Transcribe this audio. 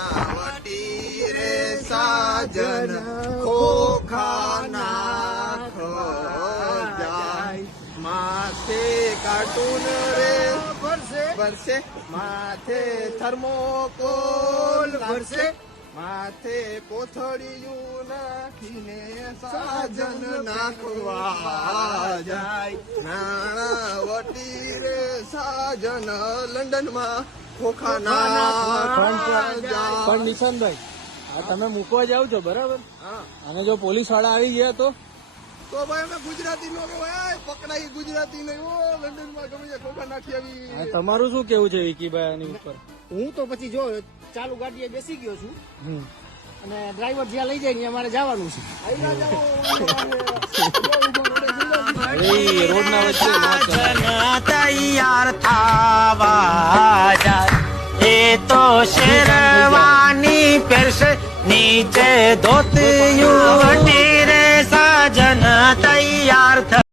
નાણાવટી રે સાજન ખોખા નાખ જાય માથે કાર્ટૂન રે ભરશે માથે થર્મોકોલ ભરશે માથે કોથળિયું નાખીને સાજન નાખવા જાય નાણાવટી રે સાજન લંડનમાં ખોખા પણ નિશાનભાઈ આ તમે મૂકવા જાવ છો બરાબર અને જો પોલીસ વાળા આવી ગયા તો ભાઈ અમે ગુજરાતી નો પકડાઈ ગુજરાતી નહીં લંડન માં ગમે ખોખા નાખી આવી તમારું શું કેવું છે વિકીભાઈ આની ઉપર? હું તો પછી જો ચાલુ ગાડીએ બેસી ગયો છું અને ડ્રાઈવર જ્યાં લઈ જાય ને અમારે જવાનું છે. રોડના વચ્ચે તૈયાર થાવા જાય એ તો શેરવાની પહેરશે નીચે ધોતિયું વટી